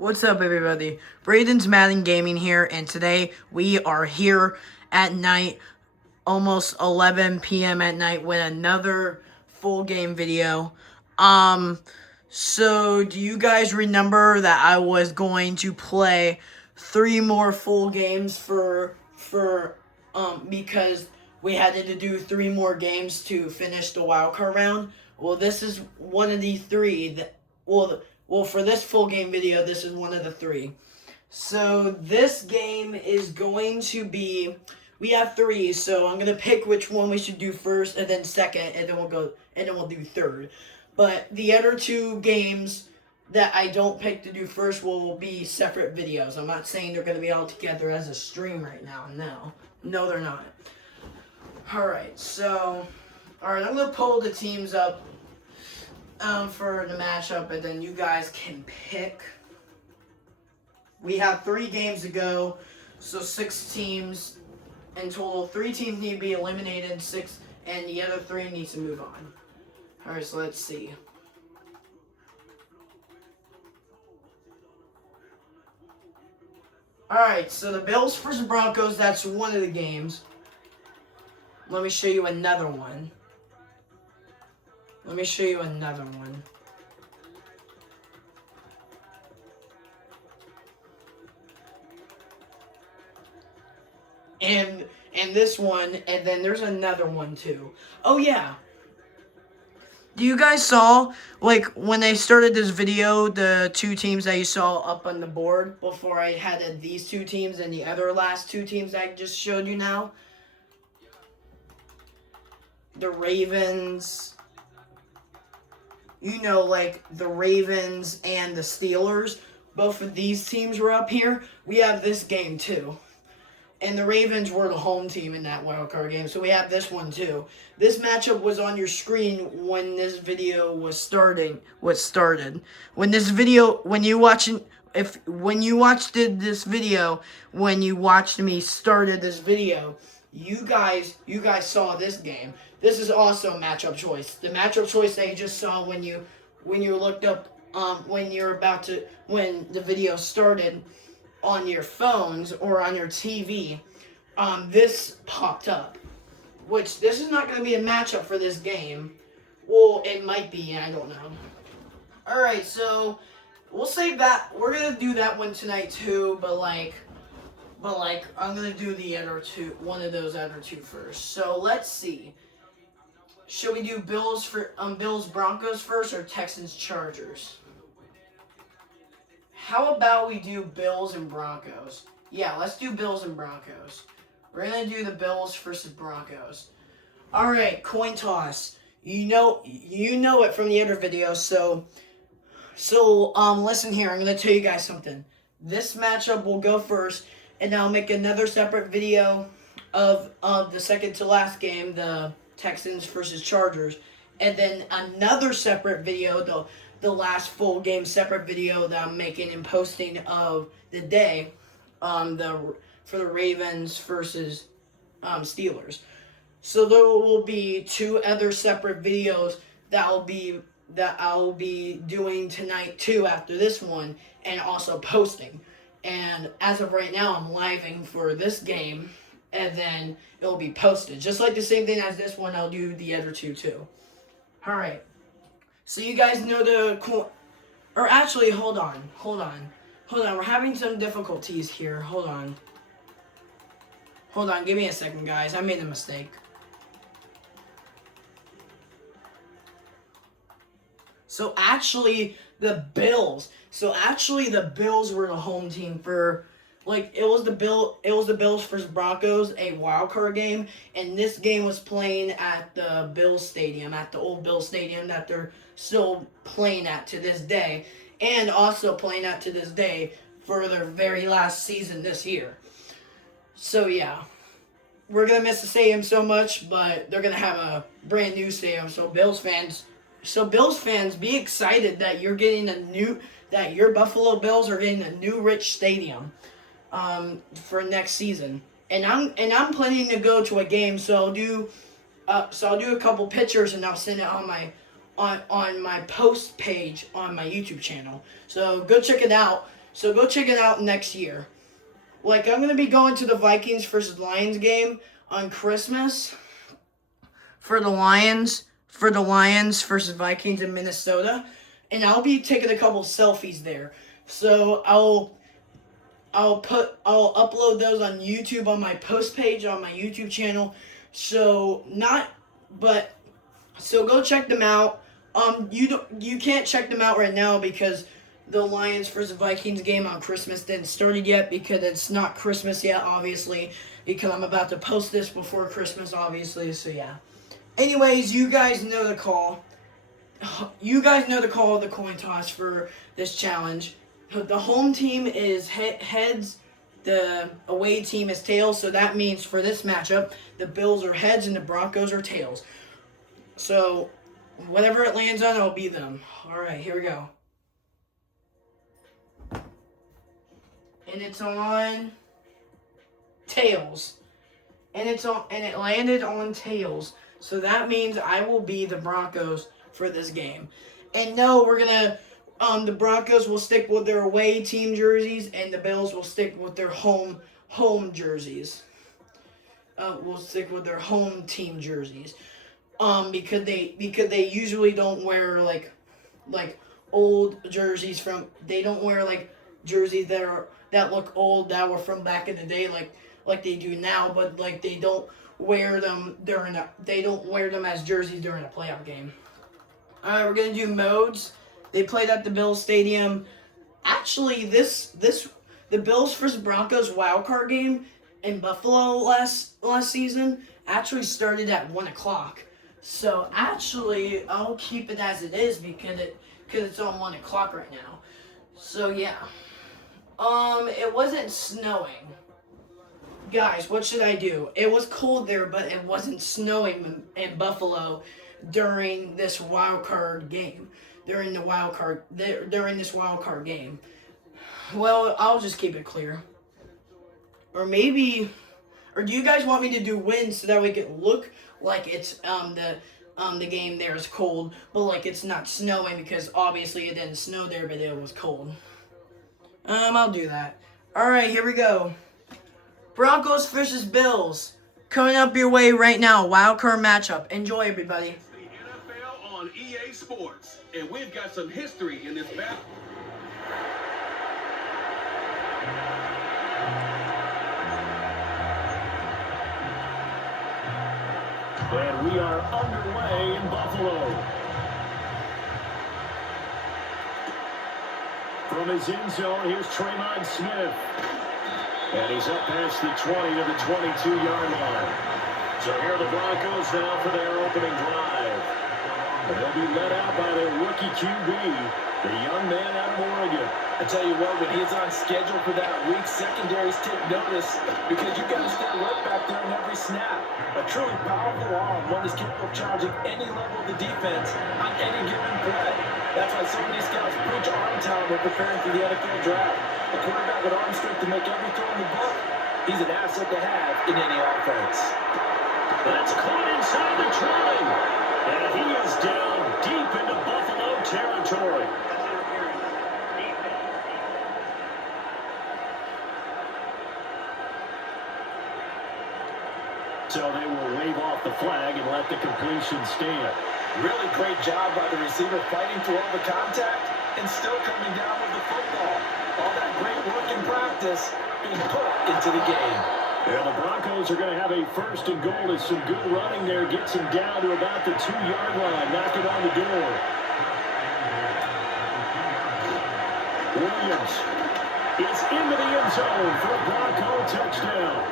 What's up, everybody? Braden's Madden Gaming here, and today we are here at night, almost 11 p.m. at night, with another full game video. So do you guys remember that I was going to play 3 more full games because we had to do 3 more games to finish the wild card round? Well, this is one of the 3 that for this full game video, this is one of the 3. So this game is going to be, we have 3, so I'm gonna pick which one we should do first, and then second, and then we'll do third. But the other 2 games that I don't pick to do first will be separate videos. I'm not saying they're gonna be all together as a stream right now. No, they're not. All right, I'm gonna pull the teams up for the matchup, and then you guys can pick. We have 3 games to go, so 6 teams in total. 3 teams need to be eliminated, and the other 3 needs to move on. Alright, so let's see. Alright, so the Bills versus Broncos, that's one of the games. Let me show you another one. And this one, and then there's another one too. Oh yeah. Do you guys saw, like, when I started this video, the 2 teams that you saw up on the board before I had these 2 teams and the other last 2 teams I just showed you now? The Ravens, like the Ravens and the Steelers, both of these teams were up here. We have this game too. And the Ravens were the home team in that wildcard game, so we have this one too. This matchup was on your screen when this video was started. When you watched me started this video, you guys saw this game. This is also matchup choice. The matchup choice that you just saw when you looked up when the video started on your phones or on your TV, this popped up. Which, this is not going to be a matchup for this game. Well, it might be, I don't know. Alright, so we'll save that. We're going to do that one tonight too, but I'm going to do one of those other 2 first. So let's see. Should we do Bills Broncos first, or Texans Chargers? How about we do Bills and Broncos? Yeah, let's do Bills and Broncos. We're going to do the Bills versus Broncos. Alright, coin toss. You know it from the other video, so listen here. I'm going to tell you guys something. This matchup will go first, and I'll make another separate video of the second to last game, the Texans versus Chargers, and then another separate video, the last full game separate video that I'm making and posting of the day, for the Ravens versus Steelers. So there will be 2 other separate videos that I'll be doing tonight too after this one, and also posting. And as of right now, I'm living for this game, and then it'll be posted. Just like the same thing as this one, I'll do the other 2 too. Alright. So you guys know or actually, hold on. We're having some difficulties here. Hold on. Give me a second, guys. I made a mistake. So actually, the Bills were the home team for, it was the Bills versus Broncos, a wild card game, and this game was playing at the Bills Stadium, at the old Bills Stadium that they're still playing at to this day, and also playing at to this day for their very last season this year. So yeah, we're gonna miss the stadium so much, but they're gonna have a brand new stadium. So Bills fans, be excited that you're getting that your Buffalo Bills are getting a new rich stadium for next season. And I'm planning to go to a game, so I'll do a couple pictures, and I'll send it on my post page on my YouTube channel. So go check it out. So go check it out next year. Like, I'm going to be going to the Vikings versus Lions game on Christmas for the Lions versus Vikings in Minnesota. And I'll be taking a couple selfies there. So I'll upload those on YouTube on my post page on my YouTube channel. So go check them out. You can't check them out right now because the Lions versus Vikings game on Christmas didn't started yet because it's not Christmas yet, obviously, because I'm about to post this before Christmas, obviously. So yeah. Anyways, you guys know the call. You guys know the call of the coin toss for this challenge. The home team is heads, the away team is tails, so that means for this matchup, the Bills are heads and the Broncos are tails. So, whatever it lands on, it'll be them. Alright, here we go. And it's on tails. And it landed on tails. So that means I will be the Broncos for this game. And no, the Broncos will stick with their away team jerseys, and the Bills will stick with their home jerseys. Will stick with their home team jerseys. Because they usually don't wear like old jerseys they don't wear like jerseys that look old that were from back in the day like they do now, but like they don't wear them as jerseys during a playoff game. Alright, we're gonna do modes. They played at the Bills Stadium. Actually, the Bills versus Broncos wildcard game in Buffalo last season actually started at 1 o'clock. So actually, I'll keep it as it is because it's on 1 o'clock right now. So yeah, it wasn't snowing. Guys, what should I do? It was cold there, but it wasn't snowing in Buffalo during this wild card game. During this wild card game. Well, I'll just keep it clear. Or do you guys want me to do wins so that we can look like it's the game there is cold, but like it's not snowing because obviously it didn't snow there, but it was cold. I'll do that. All right, here we go. Broncos versus Bills coming up your way right now. Wild card matchup. Enjoy, everybody. The NFL on EA Sports, and we've got some history in this battle. And we are underway in Buffalo. From his end zone, here's Traymon Smith. And he's up past the 20 to the 22-yard line. So here are the Broncos now for their opening drive. And they'll be led out by their rookie QB, the young man out of Oregon. I tell you what, when he's on schedule for that week, secondaries take notice because you've got to stay right back there on every snap. A truly powerful arm, one that's capable of charging any level of the defense on any given play. That's why so many scouts preach arm talent when preparing for the NFL draft. A quarterback with arm strength to make every throw in the book. He's an asset to have in any offense. That's caught inside the 20. And he is down deep into Buffalo territory. So they will wave off the flag and let the completion stand. Really great job by the receiver fighting through all the contact and still coming down with the football. All that great work in practice being put into the game. And the Broncos are going to have a first and goal as some good running there gets him down to about the 2-yard line. Knock it on the door. Williams is into the end zone for a Bronco touchdown.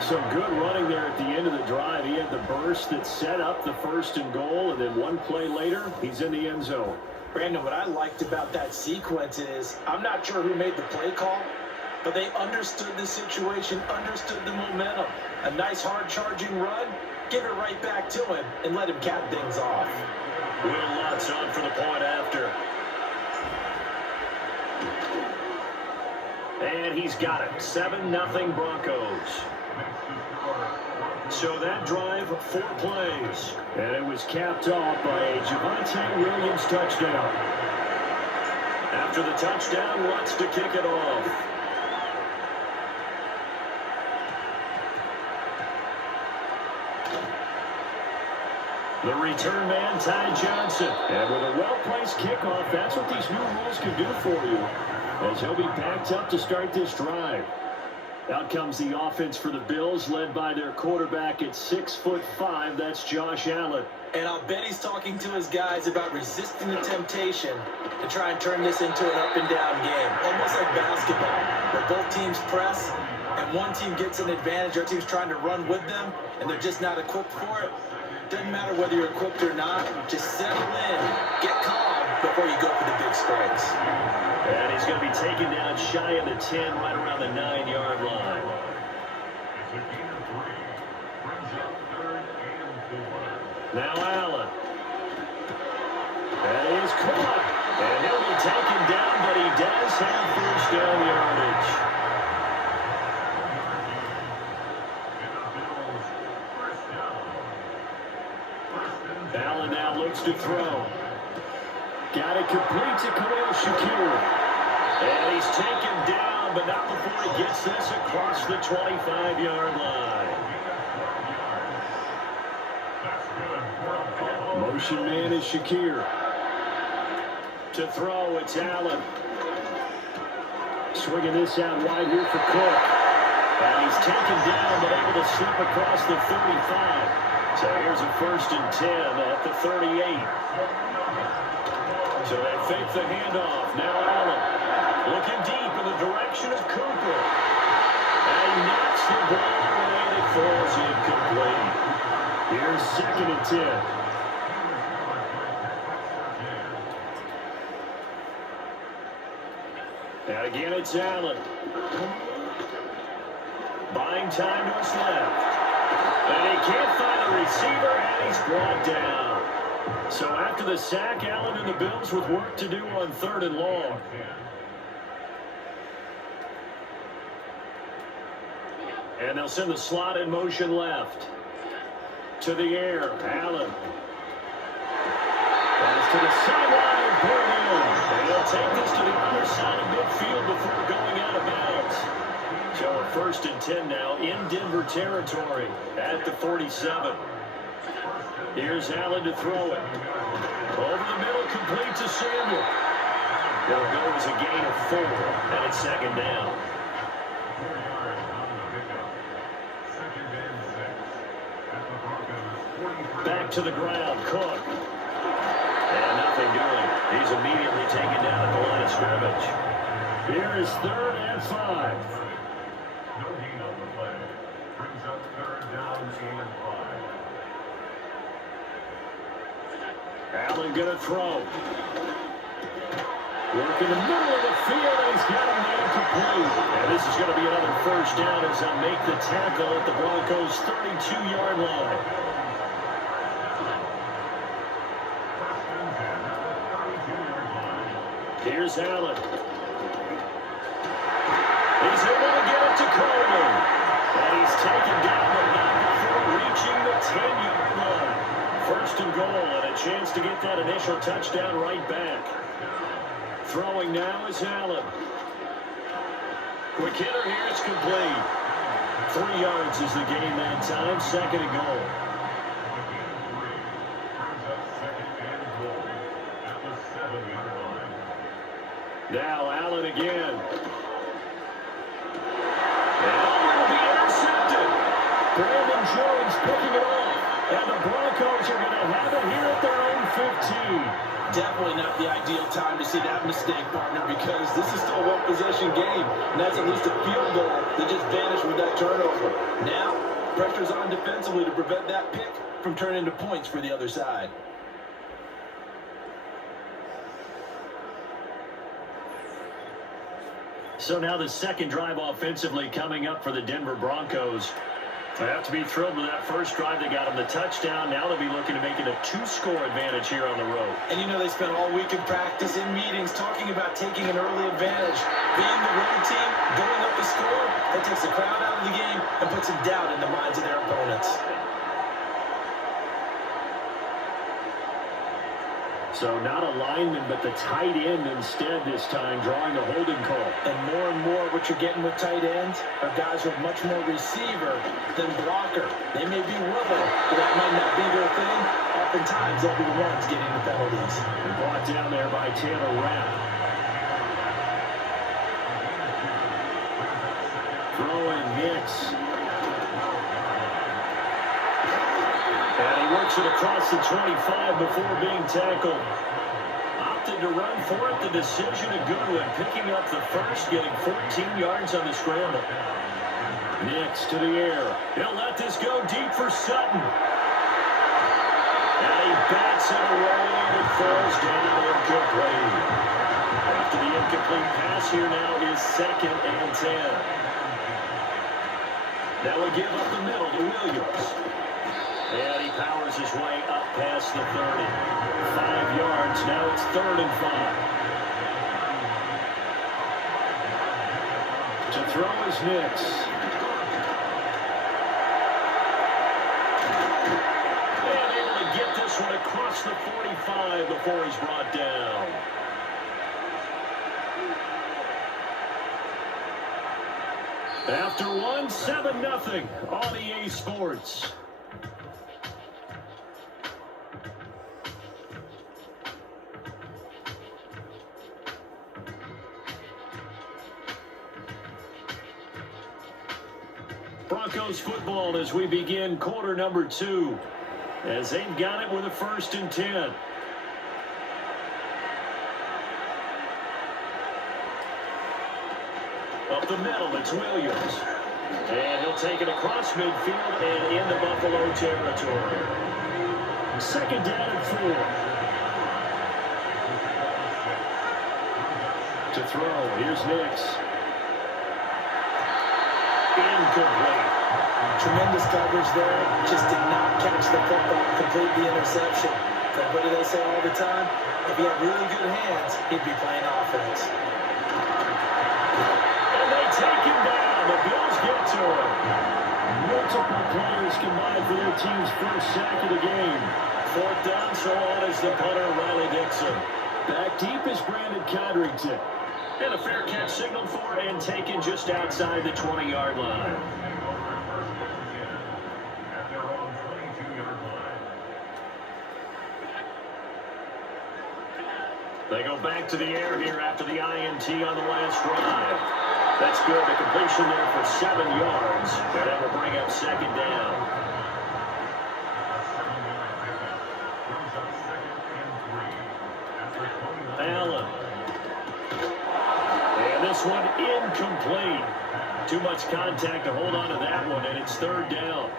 Some good running there at the end of the drive. He had the burst that set up the first and goal, and then one play later, he's in the end zone. Brandon, what I liked about that sequence is, I'm not sure who made the play call, but they understood the situation, understood the momentum. A nice hard-charging run, give it right back to him, and let him cap things off. Will Lutz on for the point after. And he's got it. 7-0 Broncos. So that drive, 4 plays. And it was capped off by a Javonte Williams touchdown. After the touchdown, wants to kick it off. The return man, Ty Johnson. And with a well-placed kickoff, that's what these new rules can do for you, as he'll be backed up to start this drive. Out comes the offense for the Bills, led by their quarterback at 6'5". That's Josh Allen. And I'll bet he's talking to his guys about resisting the temptation to try and turn this into an up-and-down game, almost like basketball, where both teams press, and one team gets an advantage, our team's trying to run with them, and they're just not equipped for it. Doesn't matter whether you're equipped or not, just settle in, get calm before you go for the big strikes. And he's going to be taken down shy of the 10, right around the 9-yard line. Now Allen. That is caught. And he'll be taken down, but he does have first down yardage. Allen now looks to throw. Got it complete to Khalil Shakir. And he's taken down, but not before he gets this across the 25-yard line. Motion man is Shakir. To throw, it's Allen. Swinging this out wide here for Cook. And he's taken down, but able to slip across the 35. So here's a 1st and 10 at the 38. So they fake the handoff. Now Allen looking deep in the direction of Cooper. And he knocks the ball away and it falls incomplete. Here's 2nd and 10. And again it's Allen. Buying time to his left. And he can't find a receiver, and he's brought down. So after the sack, Allen and the Bills with work to do on 3rd and long. And they'll send the slot in motion left. To the air, Allen. Pass to the sideline, pulled in. And he'll take this to the other side of midfield before going out of bounds. So a 1st and 10 now in Denver territory at the 47. Here's Allen to throw it. Over the middle, complete to Samuel. There goes a gain of 4, and it's 2nd down. Back to the ground, Cook. And nothing doing. He's immediately taken down at the line of scrimmage. Here is 3rd and 5. Allen gonna throw. Work in the middle of the field, and he's got a man complete. And this is going to be another 1st down as they'll make the tackle at the Broncos' 32-yard line. Here's Allen. He's able to get it to Coleman. And he's taken down, but not before reaching the 10-yard line. 1st and goal, and a chance to get that initial touchdown right back. Throwing now is Allen. Quick hitter here, it's complete. 3 yards is the gain that time, 2nd and goal. Now Allen again. And will be intercepted. Brandon Jones picking it off. And the Broncos are going to have it here at their own 15. Definitely not the ideal time to see that mistake, partner, because this is still a one-possession game. And that's at least a field goal that just vanished with that turnover. Now, pressure's on defensively to prevent that pick from turning into points for the other side. So now the 2nd drive offensively coming up for the Denver Broncos. They have to be thrilled with that 1st drive. They got them the touchdown. Now they'll be looking to make it a 2-score advantage here on the road. And you know, they spent all week in practice, in meetings, talking about taking an early advantage. Being the road team, going up the score, that takes the crowd out of the game and puts some doubt in the minds of their opponents. So not a lineman, but the tight end instead this time, drawing the holding call. And more what you're getting with tight ends are guys with much more receiver than blocker. They may be willing, but that might not be their thing. Oftentimes, they'll be the ones getting the penalties. And brought down there by Taylor Rapp. Throwing Nix. And he works it across the 25 before being tackled. Opted to run for it. The decision a good one. Picking up the first, getting 14 yards on the scramble. Nix to the air. He'll let this go deep for Sutton. And he bats it away and it falls down incomplete. After the incomplete pass, here now is 2nd and 10. Now we give up the middle to Williams. And he powers his way up past the 30. 5 yards. Now it's 3rd and 5. To throw is Nix. And able to get this one across the 45 before he's brought down. After one, 7-0 on EA Sports. Broncos football as we begin quarter number 2. As they've got it with a 1st and 10. Up the middle, it's Williams. And he'll take it across midfield and into Buffalo territory. 2nd down and 4. To throw, here's Nix. Incomplete. Tremendous coverage there. Just did not catch the football and complete the interception. But what do they say all the time? If he had really good hands, he'd be playing offense. Take him down. The Bills get to him. Multiple players combined for their team's first sack of the game. 4th down, so on is the punter, Riley Dixon. Back deep is Brandon Codrington. And a fair catch signaled for and taken just outside the 20-yard line. They go back to the air here after the INT on the last drive. That's good. The completion there for 7 yards. And that will bring up 2nd down. Allen. And this one incomplete. Too much contact to hold on to that one, and it's 3rd down.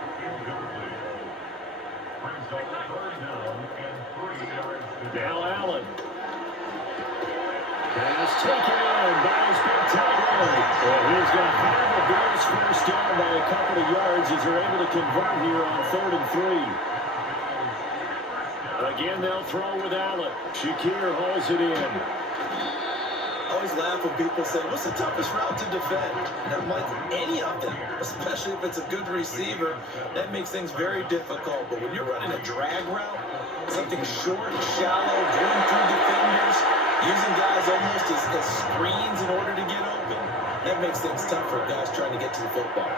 Now Allen. Pass taken in by his big tight end. And he's going to have the Bills first down by a couple of yards as they're able to convert here on 3rd and 3. Again, they'll throw with Allen. Shakir hauls it in. I always laugh when people say, what's the toughest route to defend? And I'm like, any of them, especially if it's a good receiver. That makes things very difficult. But when you're running a drag route, something short, shallow, going through defenders, using guys almost as screens in order to get open, that makes things tough for guys trying to get to the football.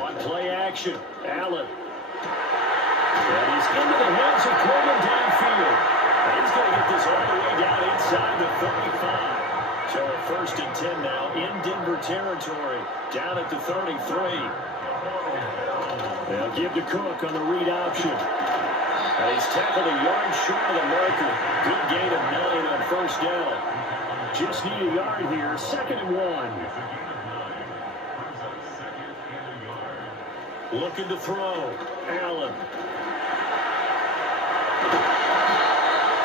On play action, Allen. And he's into the hands of Coleman downfield. And he's going to get this all the way down inside the 35. So a 1st and 10 now in Denver territory, down at the 33. They'll give to Cook on the read option. And he's tackled a yard short of the marker. Good gain of 9 on 1st down. Just need a yard here, 2nd and 1. Looking to throw. Allen.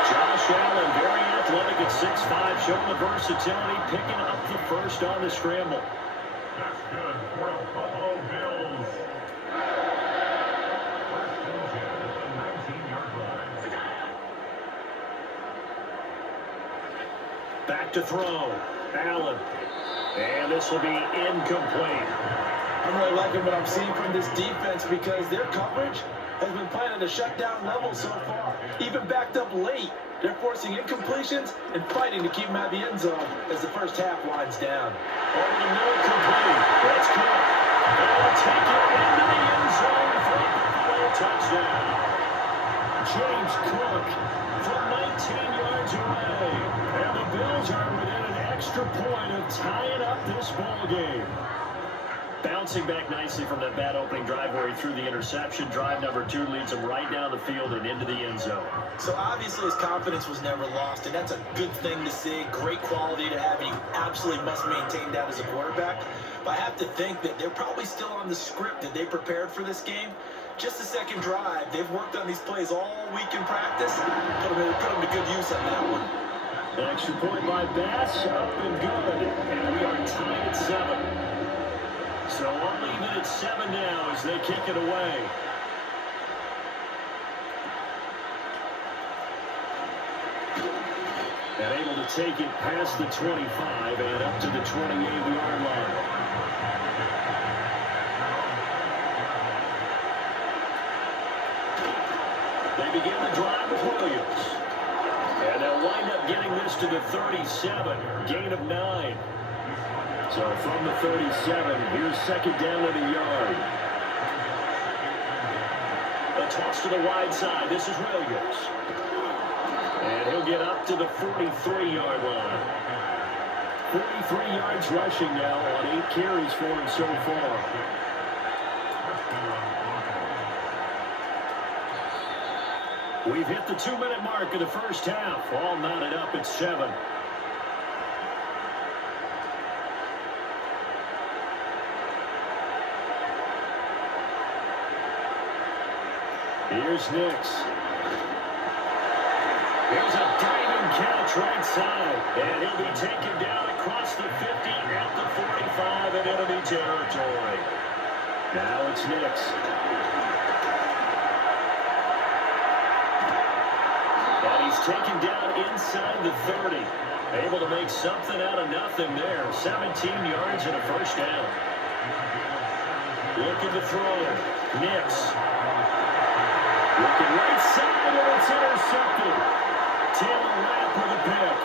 Josh Allen, very athletic at 6'5", showing the versatility, picking up the first on the scramble. That's good for the Buffalo Bills. Back to throw. Allen. And this will be incomplete. I'm really liking what I'm seeing from this defense because their coverage has been playing at a shutdown level so far. Even backed up late, they're forcing incompletions and fighting to keep them out of the end zone as the first half winds down. Over the middle, complete. That's good. They'll take it into the end zone for a Buffalo touchdown. James Cook from 19 yards away. And the Bills are within an extra point of tying up this ball game. Bouncing back nicely from that bad opening drive where he threw the interception. Drive number 2 leads him right down the field and into the end zone. So obviously his confidence was never lost, and that's a good thing to see. Great quality to have, and you absolutely must maintain that as a quarterback. But I have to think that they're probably still on the script that they prepared for this game. Just the second drive. They've worked on these plays all week in practice. Put them to good use on that one. An extra point by Bass, up and good. And we are tied at 7. So I'll leave it at 7 now as they kick it away. And able to take it past the 25 and up to the 28-yard line. They begin the drive with Williams. And they'll wind up getting this to the 37. Gain of 9. So from the 37, here's second down at a yard. A toss to the wide side. This is Williams. And he'll get up to the 43-yard line. 43 yards rushing now on 8 carries for him so far. We've hit the 2-minute mark of the first half. All knotted up at 7. Here's Nix. Here's a diving catch right side. And he'll be taken down across the 50 at the 45 in enemy territory. Now it's Nix. And he's taken down inside the 30. Able to make something out of nothing there. 17 yards and a first down. Looking to throw. Nix. Looking right side, and it's intercepted. Taylor Rapp with a pick.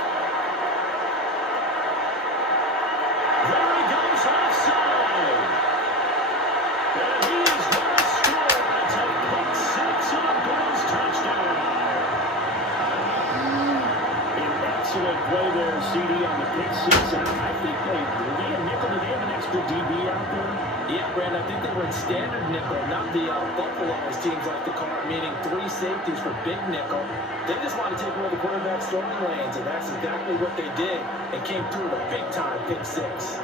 There he goes offside. And he is going to score. It's a pick 6 and a Bills touchdown. An excellent play there, CD, on the pick 6. I think they a nickel. Did they have an extra DB out there? Yeah, Brand, I think they were in standard nickel, not the Buffalo, as teams like to call it, meaning 3 safeties for big nickel. They just want to take away the quarterback's throwing lanes, and that's exactly what they did, and came through with a big-time pick 6.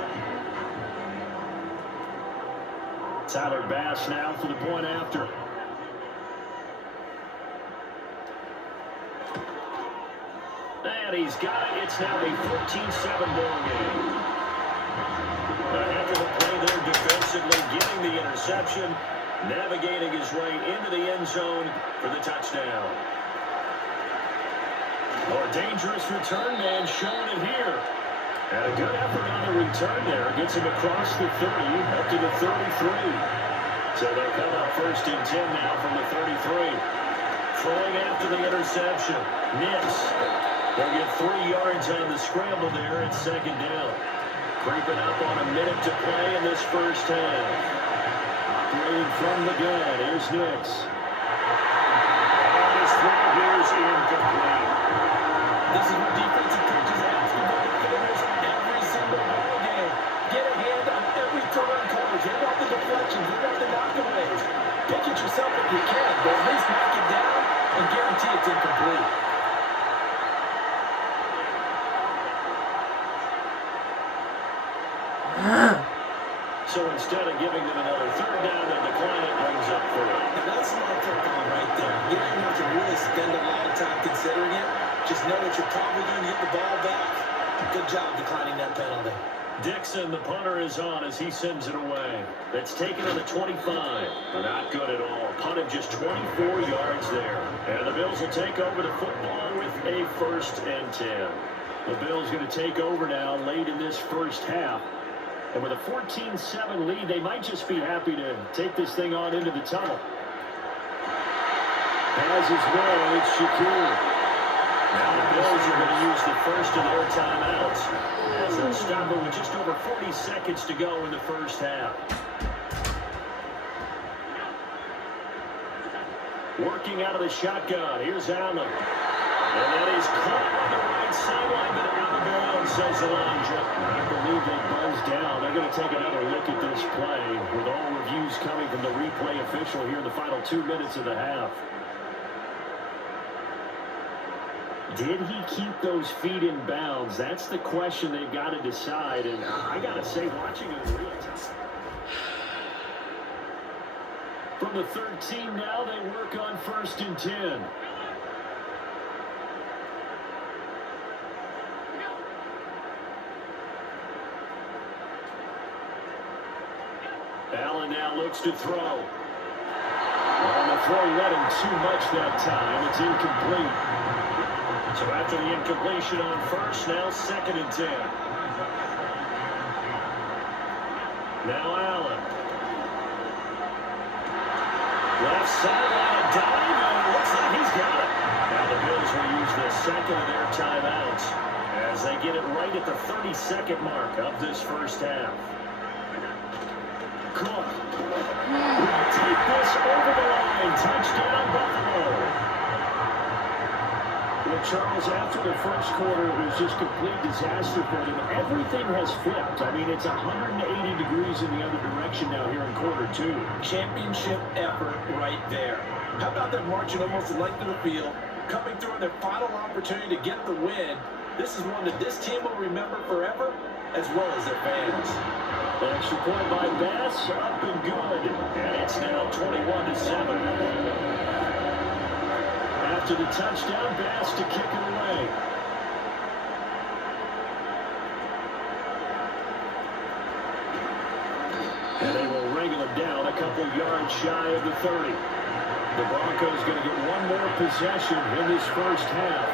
Tyler Bass now for the point after. And he's got it. It's now a 14-7 ball game. After the play there defensively, getting the interception, navigating his way into the end zone for the touchdown. More dangerous return man showing it here. And a good effort on the return there. Gets him across the 30, up to the 33. So they'll come up first and 10 now from the 33. Throwing after the interception. Nix. They'll get 3 yards on the scramble there at second down. Creeping up on a minute to play in this first half. Operating from the gun, here's Nix. And his throw here is incomplete. This is what defensive coaches ask for their defenders every single ball game. Get a hand on every throw and coverage. Hand off the deflections, hand off the knockaways. Pick it yourself if you can, but at least knock it down and guarantee it's incomplete. So instead of giving them another third down, the client brings up 3. Now that's smart football right there. You don't have to really spend a lot of time considering it. Just know that you're probably going to get the ball back. Good job declining that penalty. Dixon, the punter, is on as he sends it away. That's taken on the 25. Not good at all. Punted just 24 yards there. And the Bills will take over the football with a 1st and 10. The Bills going to take over now late in this first half. And with a 14-7 lead, they might just be happy to take this thing on into the tunnel. Has his way, it's Shakur. Now the Bills are going to use the first of their timeouts as they'll stop it with just over 40 seconds to go in the first half. Working out of the shotgun, here's Allen. And that is caught on the right sideline, but out of bounds, says Elijah. I believe they buzzed down. They're going to take another look at this play with all reviews coming from the replay official here in the final 2 minutes of the half. Did he keep those feet in bounds? That's the question they've got to decide. And I got to say, watching it in real time. From the 13 now, they work on 1st and 10. Allen now looks to throw. And the throw led him too much that time. It's incomplete. So after the incompletion on 1st, now 2nd and 10. Now Allen. Left sideline, dive, and it looks like he's got it. Now the Bills will use the 2nd of their timeouts as they get it right at the 32nd mark of this first half. Cook. Will take this over the line. Touchdown, Buffalo. Well, Charles, after the first quarter, it was just complete disaster for them. Everything has flipped. I mean, it's 180 degrees in the other direction now here in quarter 2. Championship effort right there. How about them marching almost the length of the field, coming through in their final opportunity to get the win? This is one that this team will remember forever, as well as their fans. The extra point by Bass, up and good. And it's now 21-7. After the touchdown, Bass to kick it away. And they will wrangle it down a couple yards shy of the 30. The Broncos going to get one more possession in this first half.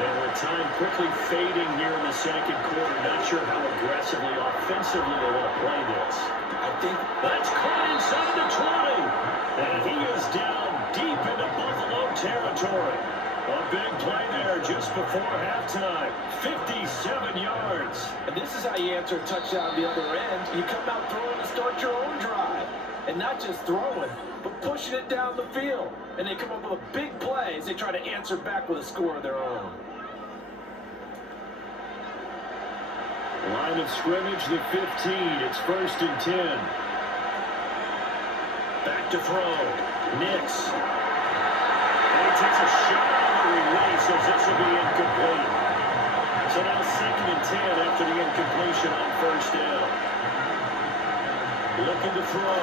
And with time quickly fading here in the second quarter, not sure how aggressively, offensively they want to play this. I think that's caught inside the 20. And he is down deep into Buffalo territory. A big play there just before halftime. 57 yards. And this is how you answer a touchdown the other end. You come out throwing to start your own drive. And not just throwing, but pushing it down the field. And they come up with a big play as they try to answer back with a score of their own. Line of scrimmage, the 15. It's 1st and 10. Back to throw. Nix. And he takes a shot on the release as this will be incomplete. So now 2nd and 10 after the incompletion on 1st down. Looking to throw.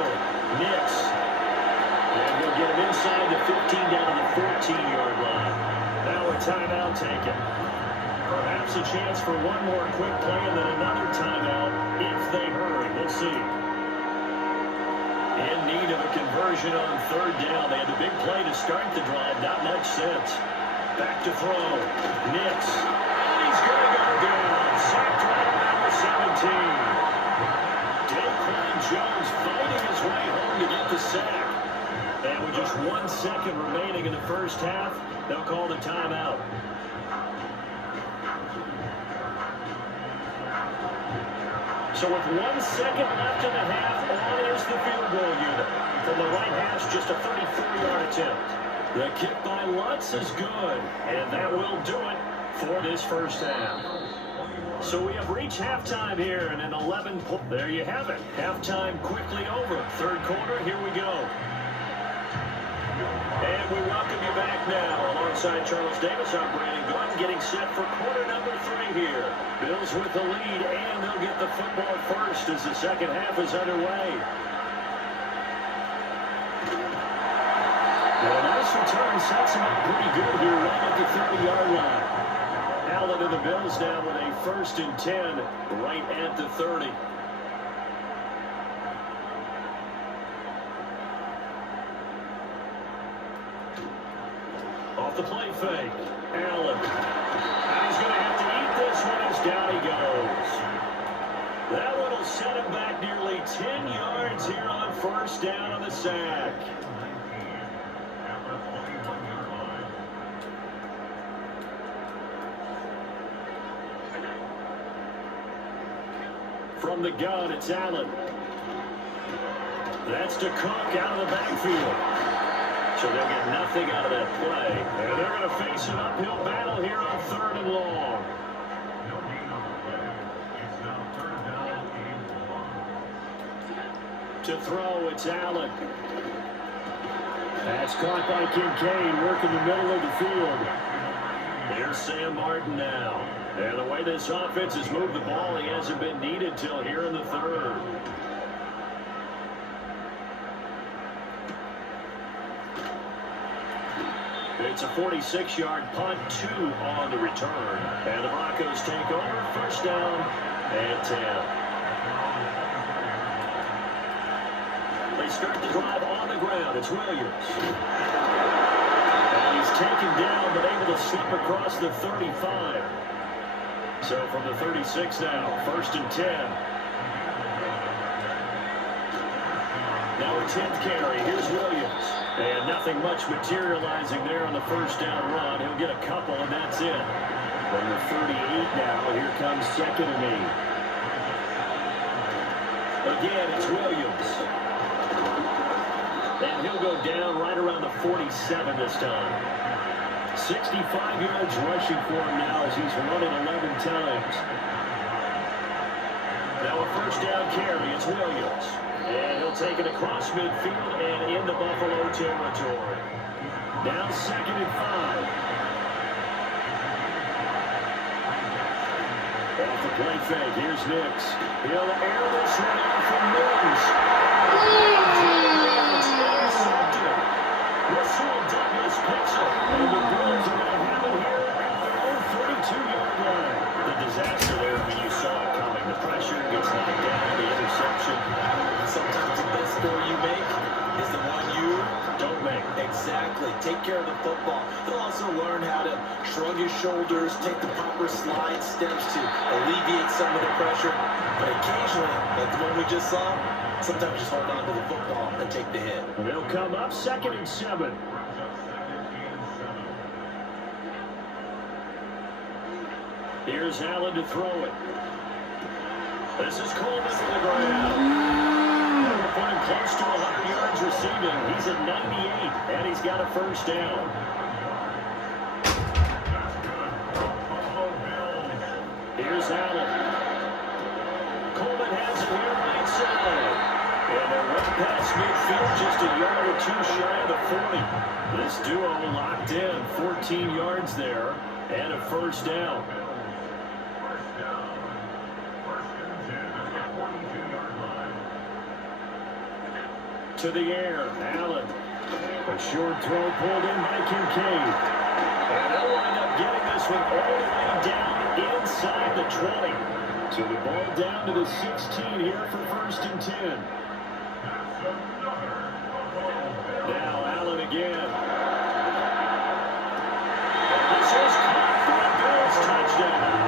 Nix. And he'll get him inside the 15 down to the 14-yard line. Now a timeout taken. Perhaps a chance for one more quick play and then another timeout if they hurry. We'll see. In need of a conversion on 3rd down. They had the big play to start the drive. Not much sense. Back to throw. Nix. And he's going to go down. Sacked right around the 17. Daquan Jones fighting his way home to get the sack. And with just 1 second remaining in the first half, they'll call the timeout. So with 1 second left in the half, on is the field goal unit. From the right hash, just a 34-yard attempt. The kick by Lutz is good, and that will do it for this first half. So we have reached halftime here, and an 11 point. There you have it. Halftime quickly over. 3rd quarter, here we go. And we welcome you back now. Alongside Charles Davis, I'm Brandon Glenn, getting set for quarter number 3 here. Bills with the lead, and they'll get the football first as the second half is underway. Well, a nice return sets him up pretty good here right at the 30-yard line. Allen and the Bills now with a 1st and 10 right at the 30. Off the play fake. Allen. And he's going to have to eat this one as down he goes. That one will set him back nearly 10 yards here on first down on the sack. From the gun, it's Allen. That's to Cook out of the backfield. So they'll get nothing out of that play. And they're going to face an uphill battle here on 3rd and long. To throw, it's Allen. That's caught by Kincaid, working the middle of the field. Here's Sam Martin now. And the way this offense has moved the ball, he hasn't been needed till here in the 3rd. It's a 46-yard punt, 2 on the return. And the Broncos take over, first down and 10. They start the drive on the ground. It's Williams. And he's taken down, but able to slip across the 35. So from the 36 now, 1st and 10. Now a 10th carry. Here's Williams. And nothing much materializing there on the first down run. He'll get a couple, and that's it. From the 38 now, here comes 2nd and 8. Again, it's Williams. And he'll go down right around the 47 this time. 65 yards rushing for him now as he's run it 11 times. Now a first down carry, it's Williams. And he'll take it across midfield and into Buffalo territory. Now 2nd and 5. Off the play fake, here's Nix. He'll air this one out from Mills. Russell Douglas picks it, and the Bills are going to have it here at their own 42-yard line. The disaster there when you saw it coming. The pressure gets knocked down, the interception. Sometimes the best throw you make is the one you don't make. Exactly. Take care of the football. He'll also learn how to shrug his shoulders, take the proper slide steps to alleviate some of the pressure. But occasionally, like the one we just saw, sometimes just hold on to the football and take the hit. And they'll come up 2nd and 7. Here's Allen to throw it. This is Coleman for the ground. Put him close to 100 yards receiving. He's at 98, and he's got a first down. Here's Allen. Coleman has it here right side. And they're right past midfield, just a yard or 2 shy of the 40. This duo locked in, 14 yards there, and a first down. To the air, Allen. A short throw pulled in by Kincaid. And they'll wind up getting this one all the way down inside the 20. So the ball down to the 16 here for 1st and 10. Now Allen again. And this is caught for a Bills touchdown.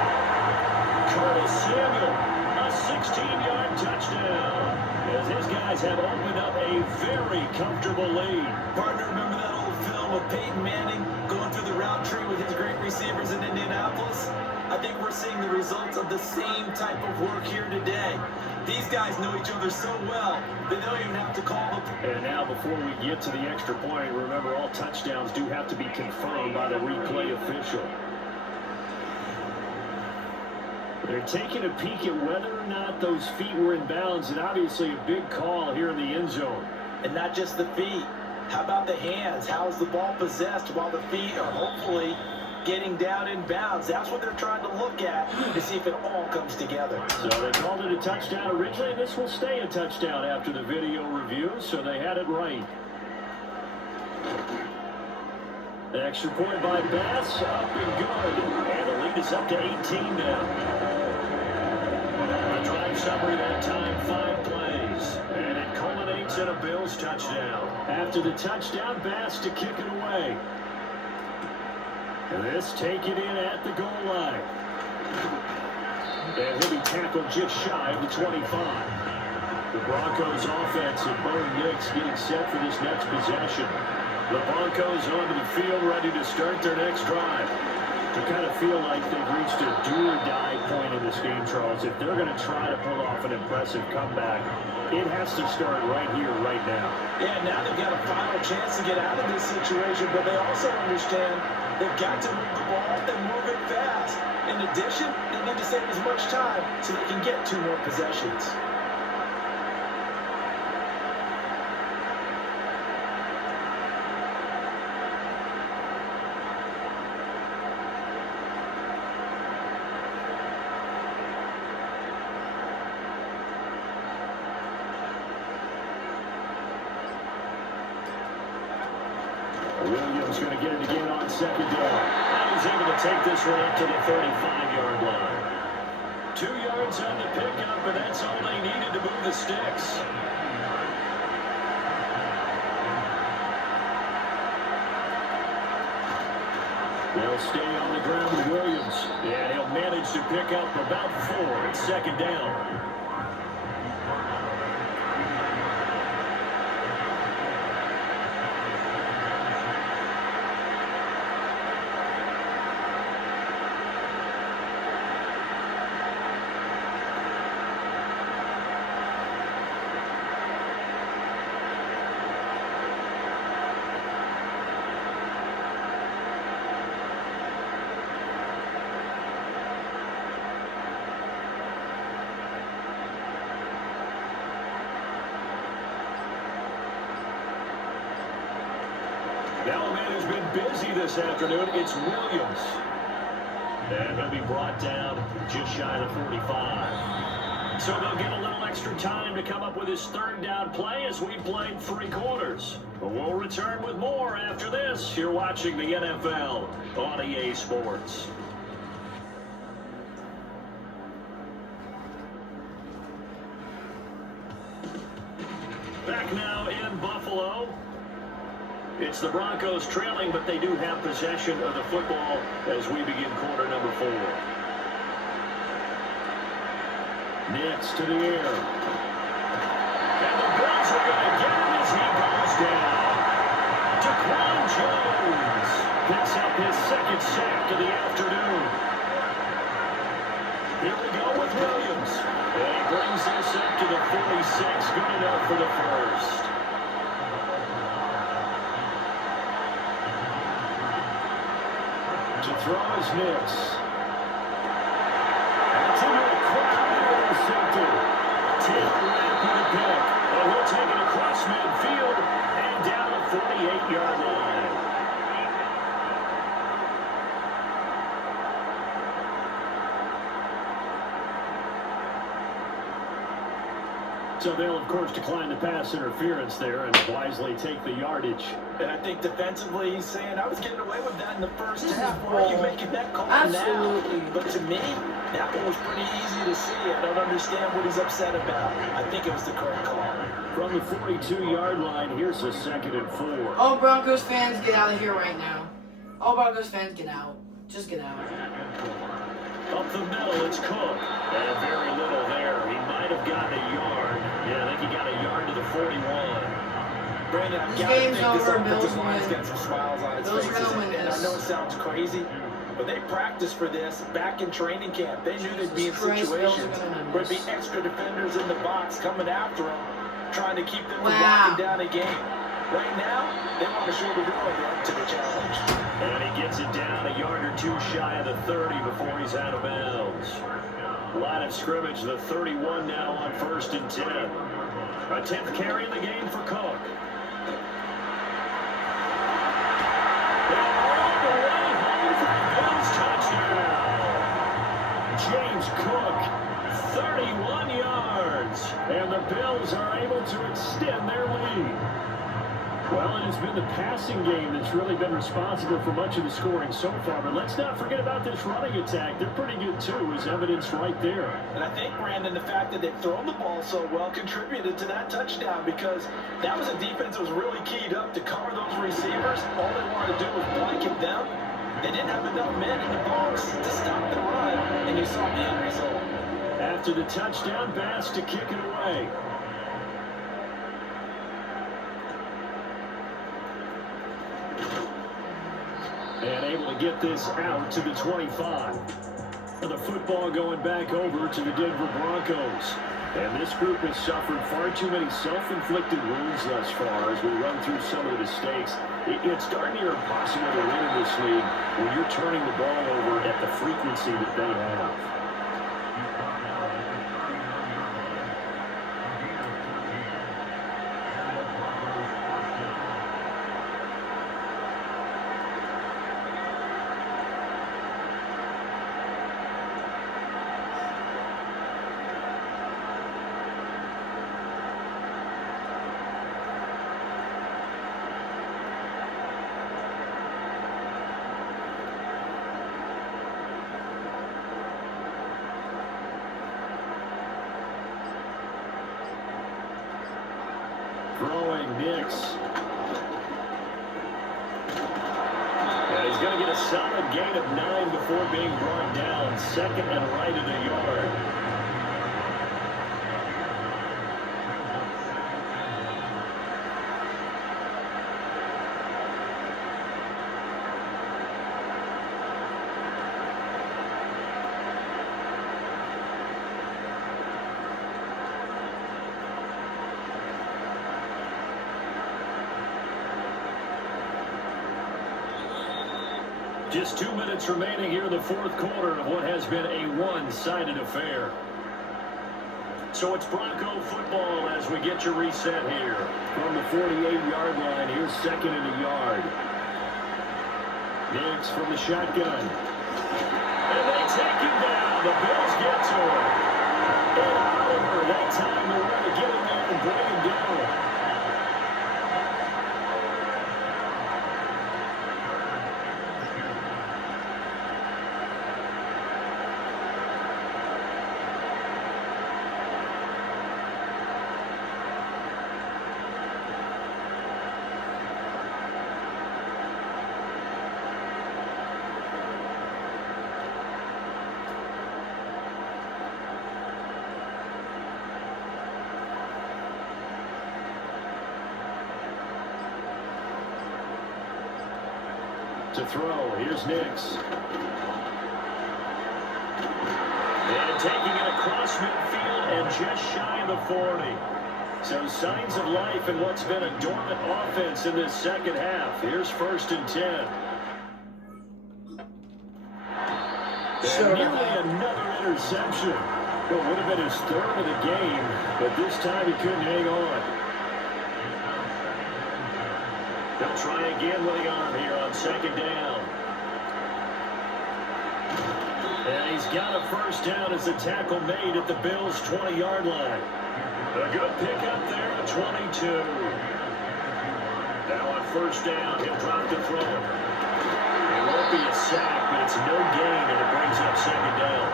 Curtis Samuel, a 16-yard touchdown. As his guys have opened up a very comfortable lead. Partner, remember that old film of Peyton Manning going through the route tree with his great receivers in Indianapolis? I think we're seeing the results of the same type of work here today. These guys know each other so well, they don't even have to call them. And now before we get to the extra point, remember all touchdowns do have to be confirmed by the replay official. They're taking a peek at whether or not those feet were in bounds, and obviously a big call here in the end zone. And not just the feet. How about the hands? How is the ball possessed while the feet are hopefully getting down in bounds? That's what they're trying to look at to see if it all comes together. So they called it a touchdown originally, and this will stay a touchdown after the video review, so they had it right. The extra point by Bass, up and good, and the lead is up to 18 now. A drive summary that time, 5 plays, and it culminates in a Bills touchdown. After the touchdown, Bass to kick it away. And this taken in at the goal line. And he'll be tackled just shy of the 25. The Broncos offense and Bo Nix getting set for this next possession. The Broncos onto the field ready to start their next drive. To kind of feel like they've reached a do-or-die point in this game, Charles. If they're going to try to pull off an impressive comeback, it has to start right here, right now. Yeah, now they've got a final chance to get out of this situation, but they also understand they've got to move the ball and move it fast. In addition, they need to save as much time so they can get 2 more possessions. Williams going to get it again on second down. And he's able to take this one up to the 35-yard line. 2 yards on the pickup, and that's all they needed to move the sticks. They'll stay on the ground with Williams. And he'll manage to pick up about 4 at second down. Now a man who's been busy this afternoon, it's Williams. And he'll be brought down just shy of the 45. So they'll get a little extra time to come up with his 3rd down play as we played 3 quarters. But we'll return with more after this. You're watching the NFL on EA Sports. Back now in Buffalo. It's the Broncos trailing, but they do have possession of the football as we begin quarter number 4. Nix to the air. And the Bills are going to get him as he goes down. Daquan Jones picks up his 2nd sack of the afternoon. Here we go with Williams. And he brings this up to the 46. Good enough for the 1st. To throw his Nix. That's into a crowd intercepted. Taylor ran for the pick. And he'll take it across midfield and down the 48-yard line. So they'll, of course, decline the pass interference there and wisely take the yardage. And I think defensively, he's saying, I was getting away with that in the first half. Why are you making that call Absolutely. now? But to me, that one was pretty easy to see. I don't understand what he's upset about. I think it was the correct call. From the 42-yard line, here's a 2nd and 4. All Broncos fans, get out of here right now. All Broncos fans, get out. Just get out. Up the middle, it's Cook. And very little there. He might have gotten a yard. Yeah, I think he got a yard to the 41. Brandon, I've This got to game's think this over. offensive Bills line's win. got some smiles on its Bills are faces. gonna win And I this. know it sounds crazy, but they practiced for this back in training camp. They knew they'd be in Jesus Christ, Bills are situations gonna win where there'd be this. extra defenders in the box coming after them, trying to keep them from Wow. locking down a game. Right now, they want to show the world they're up to the challenge. And he gets it down a yard or 2 shy of the 30 before he's out of bounds. Line of scrimmage, the 31 now on 1st and 10. A 10th carry in the game for Cook. And all the way home for the Bills touchdown. James Cook, 31 yards. And the Bills are able to extend their lead. Well, it has been the passing game that's really been responsible for much of the scoring so far. But let's not forget about this running attack. They're pretty good, too, as evidence right there. And I think, Brandon, the fact that they've thrown the ball so well contributed to that touchdown, because that was a defense that was really keyed up to cover those receivers. All they wanted to do was blanket them They didn't have enough men in the box to stop the run, and you saw the end result. After the touchdown pass to kick it away. And able to get this out to the 25. And the football going back over to the Denver Broncos. And this group has suffered far too many self-inflicted wounds thus far as we run through some of the mistakes. It's darn near impossible to win in this league when you're turning the ball over at the frequency that they have. Throwing Nix. And he's going to get a solid gain of 9 before being brought down. Second and right of the yard. Just 2 minutes remaining here in the fourth quarter of what has been a one-sided affair. So it's Bronco football as we get your reset here. From the 48-yard line, here's second and a yard. Nix from the shotgun. And they take him down. The Bills get to him. And Oliver, that time to run to get him there and bring him down. To throw, here's Nix. And taking it across midfield and just shy of the 40. So signs of life in what's been a dormant offense in this second half. Here's first and 10. And nearly another interception. It would have been his third of the game, but this time he couldn't hang on. They'll try again with the arm here on second down. And he's got a first down as the tackle made at the Bills' 20-yard line. A good pickup there at 22. Now on first down, he'll drop the throw. It won't be a sack, but it's no gain, and it brings up second down.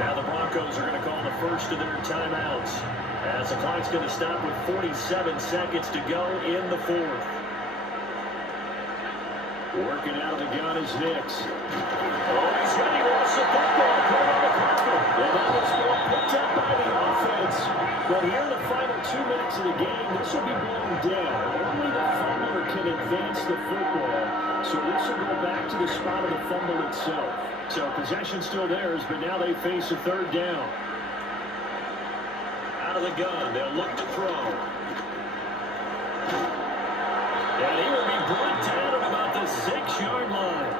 Now the Broncos are going to call the first of their timeouts, as the clock's going to stop with 47 seconds to go in the fourth. Working out of the gun is Nix. Oh, he's ready. Lost the football. Put it on the carpet. And that was well picked up by the offense. But here in the final 2 minutes of the game, this will be blown down. Only the fumbler can advance the football. So this will go back to the spot of the fumble itself. So possession still theirs, but now they face a third down. Out of the gun. They'll look to throw. And he will be brought down at about the 6-yard line.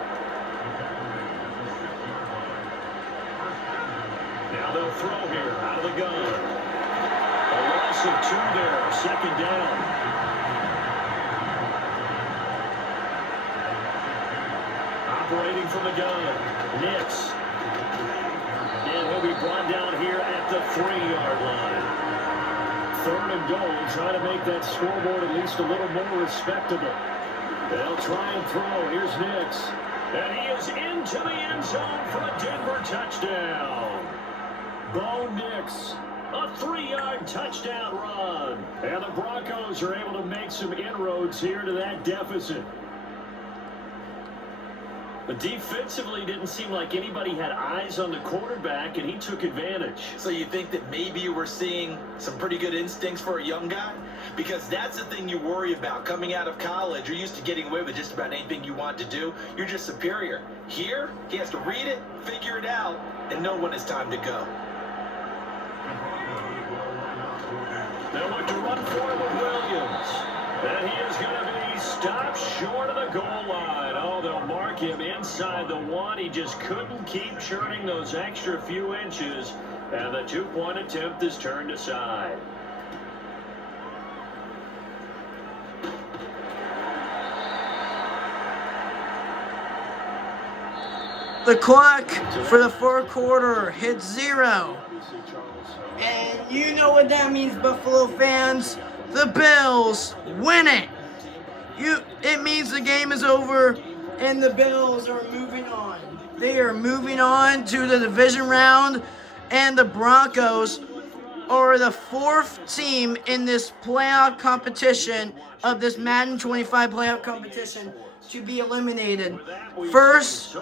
Now they'll throw here out of the gun. A loss of 2 there, second down. Operating from the gun, Nix. And he'll be brought down here at the 3-yard line. Third and goal, trying to make that scoreboard at least a little more respectable. They'll try and throw. Here's Nix. And he is into the end zone for a Denver touchdown. Bo Nix, a 3-yard touchdown run. And the Broncos are able to make some inroads here to that deficit. But defensively, didn't seem like anybody had eyes on the quarterback, and he took advantage. So you think that maybe we're seeing some pretty good instincts for a young guy? Because that's the thing you worry about. Coming out of college, you're used to getting away with just about anything you want to do. You're just superior. Here, he has to read it, figure it out, and know when it's time to go. They'll look to run for it with Williams. And he is going to be stopped short of the goal line. Oh, they'll mark him inside the 1. He just couldn't keep churning those extra few inches. And the 2-point attempt is turned aside. The clock for the fourth quarter hits 0. And you know what that means, Buffalo fans. The Bills win it. It means the game is over and the Bills are moving on. They are moving on to the division round, and the Broncos are the 4th team in this playoff competition of this Madden 25 playoff competition to be eliminated. First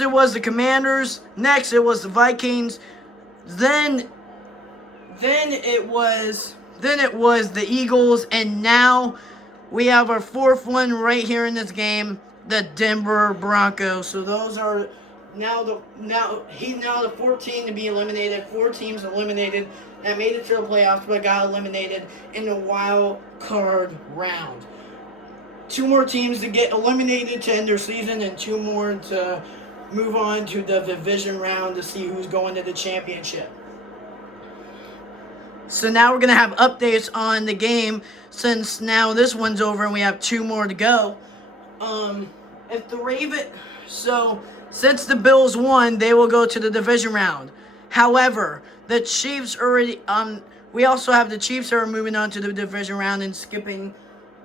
it was the Commanders, next it was the Vikings, then it was the Eagles, and now we have our 4th one right here in this game, the Denver Broncos. So those are he's now the 14 to be eliminated. 4 teams eliminated that made it to the playoffs but got eliminated in the wild card round. 2 more teams to get eliminated to end their season, and 2 more to move on to the division round to see who's going to the championship. So now we're going to have updates on the game, since now this one's over and we have 2 more to go. Since the Bills won, they will go to the division round. However, the Chiefs already, we also have the Chiefs that are moving on to the division round and skipping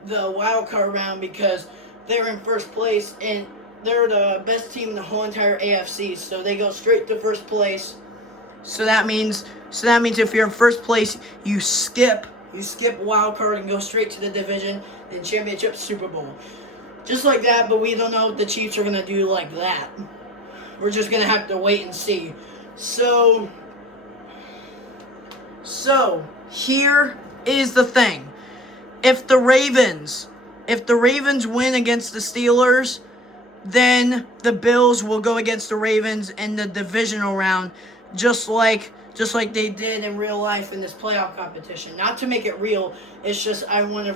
the wild card round because they're in first place and they're the best team in the whole entire AFC. So they go straight to first place. So that means if you're in first place, you skip wild card and go straight to the division and championship Super Bowl. Just like that, but we don't know what the Chiefs are going to do like that. We're just going to have to wait and see. So here is the thing. If the Ravens win against the Steelers, then the Bills will go against the Ravens in the divisional round, just like they did in real life in this playoff competition. Not to make it real, it's just I want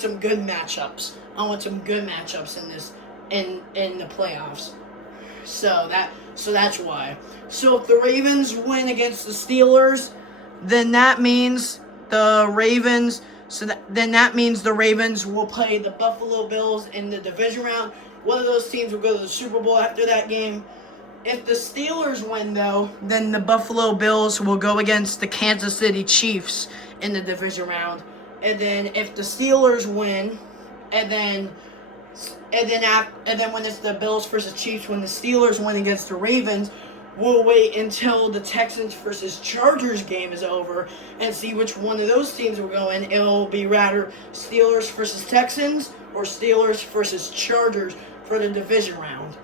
some good matchups. I want some good matchups in this in the playoffs. So that's why. So if the Ravens win against the Steelers, then that means the Ravens will play the Buffalo Bills in the division round. One of those teams will go to the Super Bowl after that game. If the Steelers win, though, then the Buffalo Bills will go against the Kansas City Chiefs in the division round. And then if the Steelers win, and then when it's the Bills versus Chiefs, when the Steelers win against the Ravens, we'll wait until the Texans versus Chargers game is over and see which one of those teams will go in. It'll be rather Steelers versus Texans or Steelers versus Chargers for the division round.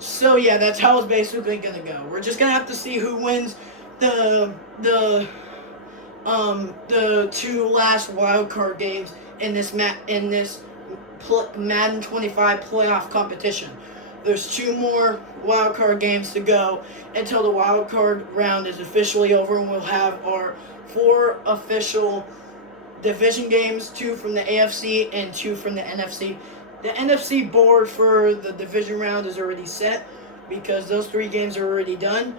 So yeah, that's how it's basically gonna go. We're just gonna have to see who wins the 2 last wild card games in this Madden 25 playoff competition. There's 2 more wild card games to go until the wild card round is officially over, and we'll have our 4 official division games, 2 from the AFC and 2 from the NFC. The NFC board for the division round is already set because those 3 games are already done.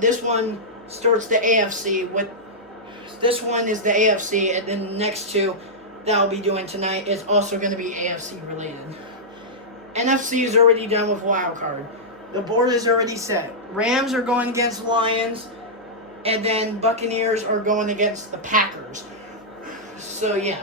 This one starts the AFC with. This one is the AFC, and then the next 2 that I'll be doing tonight is also going to be AFC related. NFC is already done with wild card. The board is already set. Rams are going against Lions, and then Buccaneers are going against the Packers. So yeah.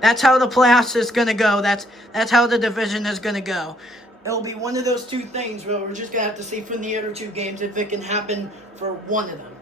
That's how the playoffs is gonna go. That's how the division is gonna go. It'll be one of those 2 things where we're just gonna have to see from the other 2 games if it can happen for one of them.